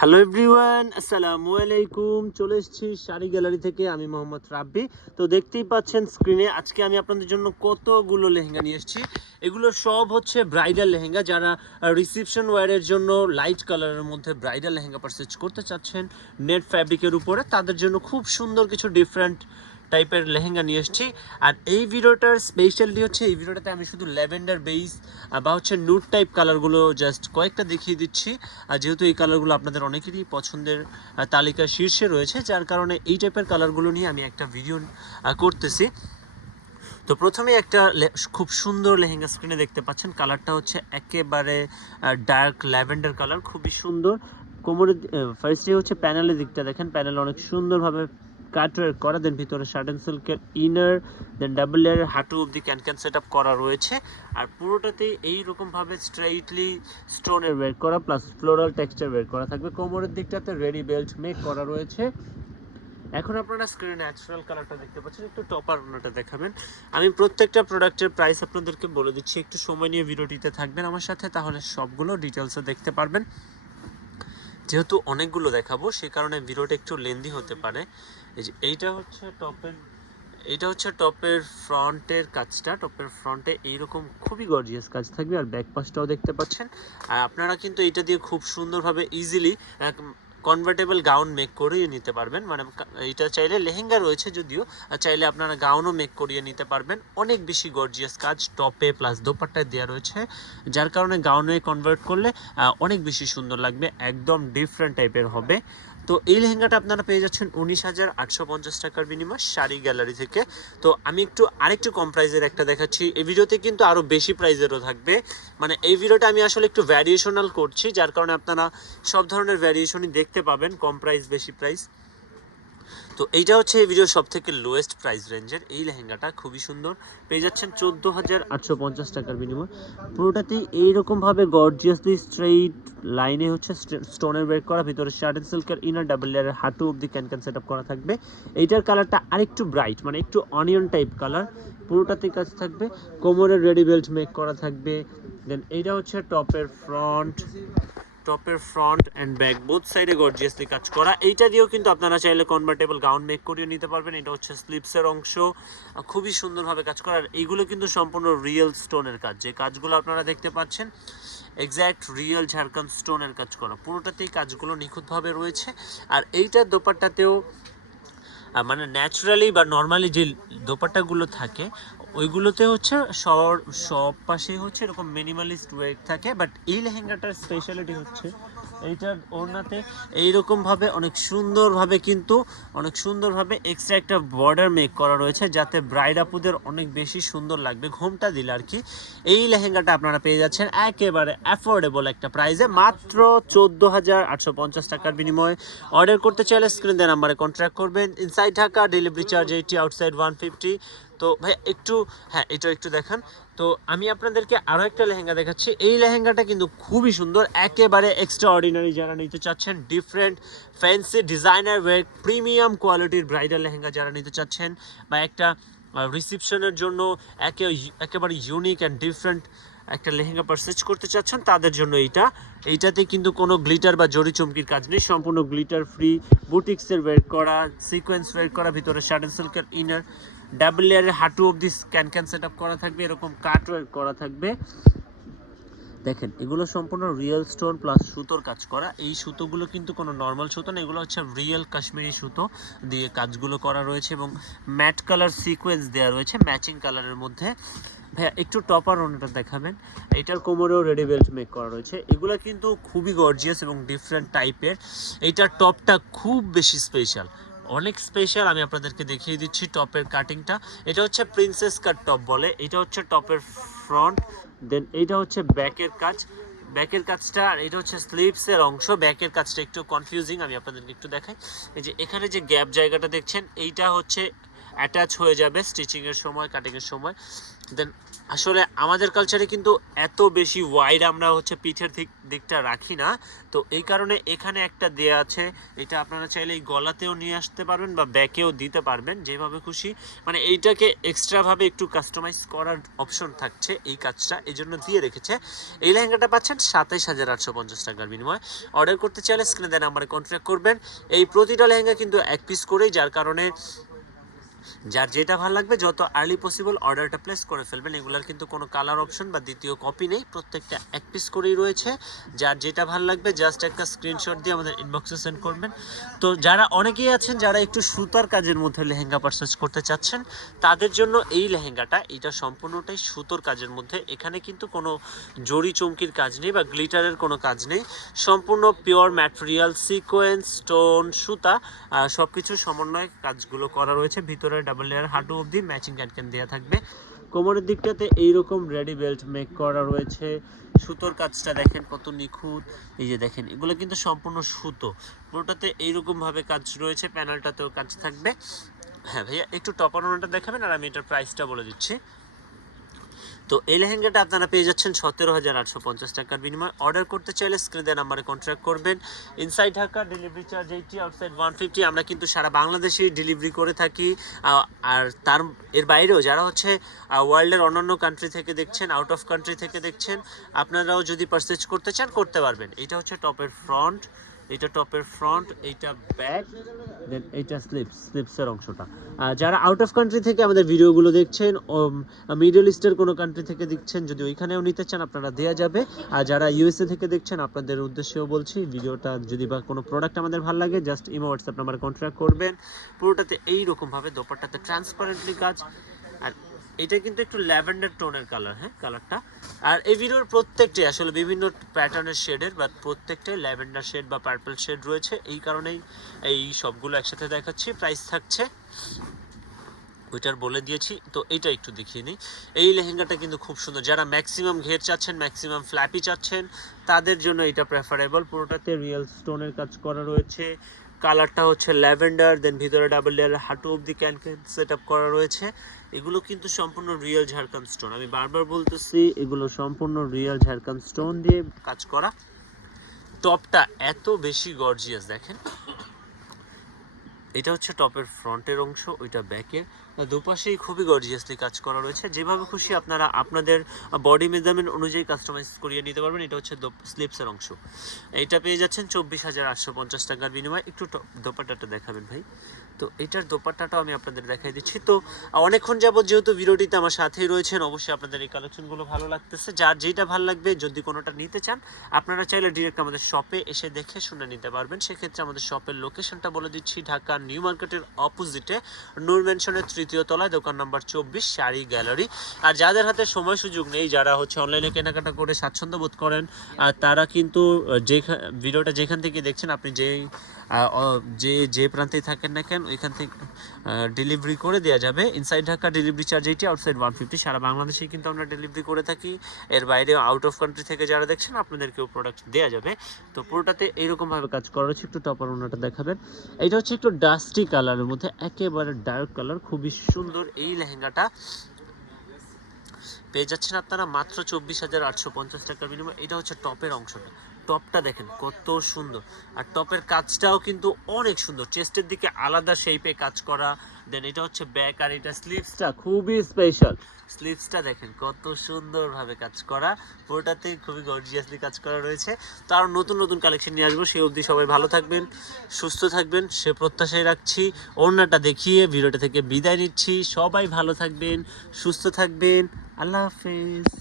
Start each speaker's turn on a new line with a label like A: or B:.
A: Hello everyone আসসালামু আলাইকুম চলে এসেছি শাড়ি গ্যালারি থেকে। আমি মোহাম্মদ রাব্বি। তো দেখতেই পাচ্ছেন স্ক্রিনে আজকে আমি আপনাদের জন্য কতগুলো লেহেঙ্গা নিয়ে এসেছি। এগুলো সব হচ্ছে ব্রাইডাল লেহেঙ্গা। যারা রিসেপশন ওয়্যারের জন্য লাইট কালারের মধ্যে ব্রাইডাল লেহেঙ্গা পারচেজ করতে চাচ্ছেন নেট ফ্যাব্রিকের উপরে, তাদের জন্য খুব সুন্দর কিছু ডিফারেন্ট টাইপের লেহেঙ্গা নিয়ে এসেছি। আর এই ভিডিওটার স্পেশালিটি হচ্ছে এই ভিডিওটাতে আমি শুধু ল্যাভেন্ডার বেস বা হচ্ছে নুট টাইপ কালারগুলো জাস্ট কয়েকটা দেখিয়ে দিচ্ছি। আর যেহেতু এই কালারগুলো আপনাদের অনেকেরই পছন্দের আহ, তালিকার শীর্ষে রয়েছে যার কারণে এই টাইপের কালারগুলো নিয়ে আমি একটা ভিডিও করতেছি। তো প্রথমে একটা খুব সুন্দর লেহেঙ্গা স্ক্রিনে দেখতে পাচ্ছেন কালারটা হচ্ছে একেবারে ডার্ক ল্যাভেন্ডার কালার খুবই সুন্দর। কোমরের ফার্স্টে হচ্ছে প্যানেলের দিকটা দেখেন প্যানেল অনেক সুন্দরভাবে কাটওয়ার করা দেন ভিতরে শার্ট অ্যান্ড সিল্কের ইনার দেন ডাবল লেয়ারের হাঁটু অবধি ক্যান ক্যান সেট করা রয়েছে। আর পুরোটাতেই এইরকমভাবে স্ট্রাইটলি স্টোনের ওয়ের করা প্লাস ফ্লোরাল টেক্সচার ওয়ের করা থাকবে। কোমরের দিকটাতে রেডি বেল্ট মেক করা রয়েছে। এখন আপনারা স্ক্রিনে ন্যাচারাল কালারটা দেখতে পাচ্ছেন, একটু টপার ওনাটা দেখাবেন। আমি প্রত্যেকটা প্রোডাক্টের প্রাইস আপনাদেরকে বলে দিচ্ছি, একটু সময় নিয়ে ভিডিওটিতে থাকবেন আমার সাথে, তাহলে সবগুলো ডিটেলসে দেখতে পারবেন। যেহেতু অনেকগুলো দেখাবো, সে কারণে ভিডিওটা একটু লেন্দি হতে পারে। এই যে এইটা হচ্ছে টপের, এইটা হচ্ছে টপের ফ্রন্টের কাজটা। টপের ফ্রন্টে এইরকম খুবই গর্জিয়াস কাজ থাকবে আর ব্যাক পাশটাও দেখতে পাচ্ছেন। আর আপনারা কিন্তু এটা দিয়ে খুব সুন্দরভাবে ইজিলি কনভার্টেবল গাউন মেক করিয়ে নিতে পারবেন। মানে এটা চাইলে লেহেঙ্গা রয়েছে যদিও চাইলে আপনারা গাউনও মেক করিয়ে নিতে পারবেন। অনেক বেশি গর্জিয়াস কাজ টপে প্লাস দোপাট্টায় দেওয়া রয়েছে, যার কারণে গাউনে কনভার্ট করলে অনেক বেশি সুন্দর লাগবে, একদম ডিফারেন্ট টাইপের হবে। তো এই লেহেঙ্গাটা আপনারা পেয়ে যাচ্ছেন উনিশ হাজার আটশো পঞ্চাশ টাকার বিনিময় শাড়ি গ্যালারি থেকে। তো আমি একটু আরেকটু কম প্রাইজের একটা দেখাচ্ছি। এই ভিডিওতে কিন্তু আরও বেশি প্রাইজেরও থাকবে। মানে এই ভিডিওটা আমি আসলে একটু ভ্যারিয়েশনাল করছি, যার কারণে আপনারা সব ধরনের ভ্যারিয়েশনই দেখতে পাবেন, কম প্রাইস বেশি প্রাইস তো এইটা হচ্ছে এই ভিডিও সব থেকে লোয়েস্ট প্রাইস রেঞ্জের এই লেহেঙ্গাটা খুবই সুন্দর। পেয়ে যাচ্ছেন চোদ্দ হাজার আটশো পঞ্চাশ টাকার বিনিময়। পুরোটাতেই এইরকমভাবে গর্জিয়াসলি স্ট্রেইট লাইনে হচ্ছে স্টোনের বের করা। ভিতরে শার্ট অ্যান্ড সিল্কের ইনার ডাবল লেয়ারের হাঁটু অবধি ক্যান ক্যান সেট আপ করা থাকবে। এইটার কালারটা আরেকটু ব্রাইট মানে একটু অনিয়ন টাইপ কালার পুরোটাতে কাজ থাকবে। কোমরের রেডি বেল্ট মেক করা থাকবে। দেন এইটা হচ্ছে টপের ফ্রন্ট টপের ফ্রন্ট অ্যান্ড ব্যাক, বোথ সাইডে গর্জিয়াসলি কাজ করা। এইটা দিয়েও কিন্তু আপনারা চাইলে কনভার্টেবল গাউন মেক করিয়ে নিতে পারবেন। এটা হচ্ছে স্লিপসের অংশ। খুবই সুন্দরভাবে কাজ করা। আর এইগুলো কিন্তু সম্পূর্ণ রিয়েল স্টোনের কাজ। যে কাজগুলো আপনারা দেখতে পাচ্ছেন এক্স্যাক্ট রিয়েল ঝাড়খণ্ড স্টোনের কাজ করা। পুরোটাতেই কাজগুলো নিখুঁতভাবে রয়েছে। আর এইটার দোপাট্টাতেও মানে ন্যাচারালি বা নর্মালি যে দোপাট্টাগুলো থাকে, ওইগুলোতে হচ্ছে সব সব পাশে হচ্ছে এরকম মিনিমালিস্ট ওয়েট থাকে বাট এই লেহেঙ্গাটার স্পেশালিটি হচ্ছে এইটার ওড়নাতে এইরকমভাবে অনেক সুন্দরভাবে কিন্তু অনেক সুন্দরভাবে এক্সট্রা একটা বর্ডার মেক করা রয়েছে যাতে ব্রাইড আপুদের অনেক বেশি সুন্দর লাগবে ঘোমটা দিলে আর কি। এই লেহেঙ্গাটা আপনারা পেয়ে যাচ্ছেন একেবারে অ্যাফোর্ডেবল একটা প্রাইসে মাত্র চোদ্দ হাজার আটশো পঞ্চাশ টাকার বিনিময়ে অর্ডার করতে চাইলে স্ক্রিন দেওয়া নাম্বারে কন্ট্যাক্ট করবেন। Inside Dhaka delivery charge eighty outside one fifty তো ভাই একটু হ্যাঁ এটা একটু দেখান। তো আমি আপনাদেরকে আরও একটা লেহেঙ্গা দেখাচ্ছি। এই লেহেঙ্গাটা কিন্তু খুবই সুন্দর। একেবারে এক্সট্রা অর্ডিনারি যারা নিতে চাচ্ছেন different fancy designer work premium কোয়ালিটির ব্রাইডাল লেহেঙ্গা যারা নিতে চাচ্ছেন বা একটা রিসেপশনের জন্য একে, একেবারে ইউনিক অ্যান্ড ডিফারেন্ট একটা লেহেঙ্গা পারচেজ করতে চাচ্ছেন, তাদের জন্য এইটা। এইটাতে কিন্তু কোনো গ্লিটার বা জরি চমকির কাজ নেই। সম্পূর্ণ গ্লিটার ফ্রি বুটিক্সের ওয়ের করা সিকোয়েন্স ওয়ের করা, ভিতরে শার্ট অ্যান্ড সিল্কের ইনার ডাবল লেয়ারের হাঁটু অবধি ক্যান ক্যান সেট করা থাকবে, এরকম কাট ওয়ের করা থাকবে। দেখেন, এগুলো সম্পূর্ণ রিয়েল স্টোন প্লাস সুতোর কাজ করা। এই সুতোগুলো কিন্তু কোনো নর্মাল সুতো না, এগুলো হচ্ছে রিয়েল কাশ্মীরি সুতো দিয়ে কাজগুলো করা রয়েছে এবং ম্যাট কালার সিকোয়েন্স দেওয়া রয়েছে ম্যাচিং কালারের মধ্যে। ভাইয়া, একটু টপার ওনাটা দেখাবেন। এইটার কোমরেও রেডি বেল্ট মেক করা রয়েছে। এগুলো কিন্তু খুবই গর্জিয়াস এবং ডিফারেন্ট টাইপের এইটার টপটা খুব বেশি স্পেশাল অনেক স্পেশাল আমি আপনাদেরকে দেখিয়ে দিচ্ছি টপের কাটিংটা এটা হচ্ছে প্রিন্সেস কাট টপ বলে, এটা হচ্ছে টপের ফ্রন্ট দেন এইটা হচ্ছে ব্যাকের কাজ। ব্যাকের কাজটা আর এটা হচ্ছে স্লিপসের অংশ। ব্যাকের কাজটা একটু কনফিউজিং আমি আপনাদেরকে একটু দেখাই। এই যে এখানে যে গ্যাপ জায়গাটা দেখছেন, এইটা হচ্ছে অ্যাটাচ হয়ে যাবে স্টিচিংয়ের সময় কাটিংয়ের সময়। দেন আসলে আমাদের কালচারে কিন্তু এত বেশি ওয়াইড আমরা হচ্ছে পিঠের দিক, দিকটা রাখি না। তো এই কারণে এখানে একটা দেয়া আছে, এটা আপনারা চাইলে এই গলাতেও নিয়ে আসতে পারবেন বা ব্যাকেও দিতে পারবেন, যেভাবে খুশি। মানে এইটাকে এক্সট্রাভাবে একটু কাস্টমাইজ করার অপশন থাকছে এই কাজটা, এই জন্য দিয়ে রেখেছে। এই লেহেঙ্গাটা পাচ্ছেন সাতাইশ হাজার আটশো পঞ্চাশ টাকার বিনিময়ে। অর্ডার করতে চাইলে স্ক্রিনে দেয় নাম্বারে কন্ট্যাক্ট করবেন। এই প্রতিটা লেহেঙ্গা কিন্তু এক পিস করেই, যার কারণে যার যেটা ভালো লাগবে, যত আর্লি পসিবল অর্ডারটা প্লেস করে ফেলবেন, এগুলার কিন্তু কোনো কালার অপশন বা দ্বিতীয় কপি নেই। প্রত্যেকটা এক পিস করেই রয়েছে। যার যেটা ভালো লাগবে জাস্ট একটা স্ক্রিনশট দিয়ে আমাদের ইনবক্সে সেন্ড করবেন। তো যারা অনেকেই আছেন, যারা একটু সুতার কাজের মধ্যে লেহেঙ্গা পারচেস করতে চাচ্ছেন, তাদের জন্য এই লেহেঙ্গাটা, এটা সম্পূর্ণটাই সুতোর কাজের মধ্যে। এখানে কিন্তু কোনো জড়ি চমকির কাজ নেই বা গ্লিটারের কোনো কাজ নেই। সম্পূর্ণ পিওর ম্যাটেরিয়াল সিকোয়েন্স স্টোন সুতা সব কিছু সমন্বয়ে কাজগুলো করা রয়েছে। ভিতরে ডাবল লেয়ার হাঁটু অবধি ম্যাচিং ক্যাটকেন দেওয়া থাকবে। কোমরের দিকটাতে এইরকম রেডি বেল্ট মেক করা রয়েছে। সুতোর কাজটা দেখেন কত নিখুঁত। এই যে দেখেন, এগুলো কিন্তু সম্পূর্ণ সুতো। পুরোটাতে এইরকমভাবে কাজ রয়েছে প্যানেলটাতেও কাজ থাকবে। হ্যাঁ ভাইয়া, একটু টপানোটা দেখাবেন আর আমি এটার প্রাইসটা বলে দিচ্ছি। তো এই লেহেঙ্গাটা আপনারা পেয়ে যাচ্ছেন সতেরো হাজার আটশো পঞ্চাশ টাকার বিনিময়ে। অর্ডার করতে চাইলে স্ক্রিনে নাম্বারে কন্ট্যাক্ট করবেন। Inside Dhaka delivery charge eighty outside one fifty আমরা কিন্তু সারা বাংলাদেশেই ডেলিভারি করে থাকি। আর তার, এর বাইরেও যারা হচ্ছে ওয়ার্ল্ডের অন্যান্য কান্ট্রি থেকে দেখছেন আউট অফ কান্ট্রি থেকে দেখছেন, আপনারাও যদি পারচেজ করতে চান, করতে পারবেন। এটা হচ্ছে টপের ফ্রন্ট এটা টপের ফ্রন্ট, এইটা ব্যাক দেন এইটা স্লিপস স্লিপসের অংশটা। যারা আউট অফ কান্ট্রি থেকে আমাদের ভিডিওগুলো দেখছেন মিডল ইস্টের কোনো কান্ট্রি থেকে দেখছেন, যদি ওইখানেও নিতে চান, আপনারা দেওয়া যাবে। আর যারা ইউএসএ থেকে দেখছেন, আপনাদের উদ্দেশ্যেও বলছি, ভিডিওটা যদি বা কোনো প্রোডাক্ট আমাদের ভালো লাগে just imo WhatsApp number contact করবেন। পুরোটাতে এইরকমভাবে, দোপাট্টাতে ট্রান্সপারেন্টলি কাজ। আর এটা কিন্তু একটু ল্যাভেন্ডার টোনের কালার হ্যাঁ কালারটা। আর এই ভিডিওর প্রত্যেকটি আসলে বিভিন্ন প্যাটার্নের শেডের বা প্রত্যেকটাই ল্যাভেন্ডার শেড বা পার্পল শেড রয়েছে। এই কারণেই এই সবগুলো একসাথে দেখাচ্ছি, প্রাইস থাকছে। ওইটার বলে দিয়েছি, তো এটা একটু দেখিয়ে নিই। এই লেহেঙ্গাটা কিন্তু খুব সুন্দর। যারা ম্যাক্সিমাম ঘের চাচ্ছেন, ম্যাক্সিমাম ফ্ল্যাপি চাচ্ছেন, তাদের জন্য এটা প্রেফারেবল পুরোটাতে রিয়েল স্টোনের কাজ করা রয়েছে। কালারটা হচ্ছে ল্যাভেন্ডার দেন ভিতরে ডাবল লেয়ার হাঁটু অব্দি ক্যান ক্যান সেট আপ করা রয়েছে। এগুলো কিন্তু সম্পূর্ণ রিয়েল ঝাড়খান্ড স্টোন আমি বারবার বলতেছি, এগুলো সম্পূর্ণ রিয়েল ঝাড়খান্ড স্টোন দিয়ে কাজ করা। টপটা এত বেশি গর্জিয়াস দেখেন। এটা হচ্ছে টপের ফ্রন্টের অংশ, ওইটা ব্যাকের দুপাশেই খুবই গর্জিয়াসলি কাজ করা রয়েছে। যেভাবে খুশি আপনারা আপনাদের বডি মেজারমেন্ট অনুযায়ী কাস্টমাইজ করিয়ে নিতে পারবেন। এটা হচ্ছে স্লিপসের অংশ। এইটা পেয়ে যাচ্ছেন চব্বিশ হাজার আটশো পঞ্চাশ টাকার বিনিময়ে। একটু দোপাট্টাটা দেখাবেন ভাই। তো এটার দোপাট্টাটাও আমি আপনাদের দেখাই দিচ্ছি। তো অনেকক্ষণ যাবত যেহেতু ভিডিওটিতে আমার সাথেই রয়েছেন, অবশ্যই আপনাদের এই কালেকশনগুলো ভালো লাগতেছে। যার যেটা ভালো লাগবে, যদি কোনোটা নিতে চান, আপনারা চাইলে ডিরেক্ট আমাদের শপে এসে দেখে শুনে নিতে পারবেন। সেক্ষেত্রে আমাদের শপের লোকেশনটা বলে দিচ্ছি ঢাকা নিউ মার্কেটের অপোজিটে নূর মেনশনের তৃতীয় তলায়, দোকান নাম্বার চব্বিশ, শাড়ি গ্যালারি। আর যাদের হাতে সময় সুযোগ নেই, যারা হচ্ছে অনলাইনে কেনাকাটা করে স্বাচ্ছন্দ্য বোধ করেন, আর তারা কিন্তু যে ভিডিওটা যেখান থেকে দেখছেন, আপনি যেই যে যে প্রান্তেই থাকেন না কেন, ওইখান থেকে ডেলিভারি করে দেওয়া যাবে। Inside Dhaka delivery charge eighty outside one fifty সারা বাংলাদেশেই কিন্তু আমরা ডেলিভারি করে থাকি। এর বাইরে আউট অফ কান্ট্রি থেকে যারা দেখছেন, আপনাদেরকেও প্রোডাক্ট দেওয়া যাবে। তো পুরোটাতে এইরকমভাবে কাজ করা হচ্ছে একটু টপার ওনাটা দেখাবেন। এইটা হচ্ছে একটু ডাস্টি কালারের মধ্যে, একেবারে ডার্ক কালার খুবই সুন্দর এই লেহেঙ্গাটা। পেয়ে যাচ্ছেন আপনারা মাত্র চব্বিশ হাজার আটশো পঞ্চাশ টাকার বিনিময়ে। এটা হচ্ছে টপের অংশটা। টপটা দেখেন কত সুন্দর। আর টপের কাজটাও কিন্তু অনেক সুন্দর। চেস্টের দিকে আলাদা শেপে কাজ করা। দেন এটা হচ্ছে ব্যাক আর এটা স্লিভসটা খুবই স্পেশাল স্লিভসটা দেখেন কত সুন্দরভাবে কাজ করা। পুরোটাতে খুবই গর্জিয়াসলি কাজ করা রয়েছে। তো আরও নতুন নতুন কালেকশন নিয়ে আসব সেই অবধি সবাই ভালো থাকবেন, সুস্থ থাকবেন, সে প্রত্যাশায় রাখছি। অন্যটা দেখিয়ে ভিডিওটা থেকে বিদায় নিচ্ছি। সবাই ভালো থাকবেন, সুস্থ থাকবেন। আল্লাহ হাফেজ।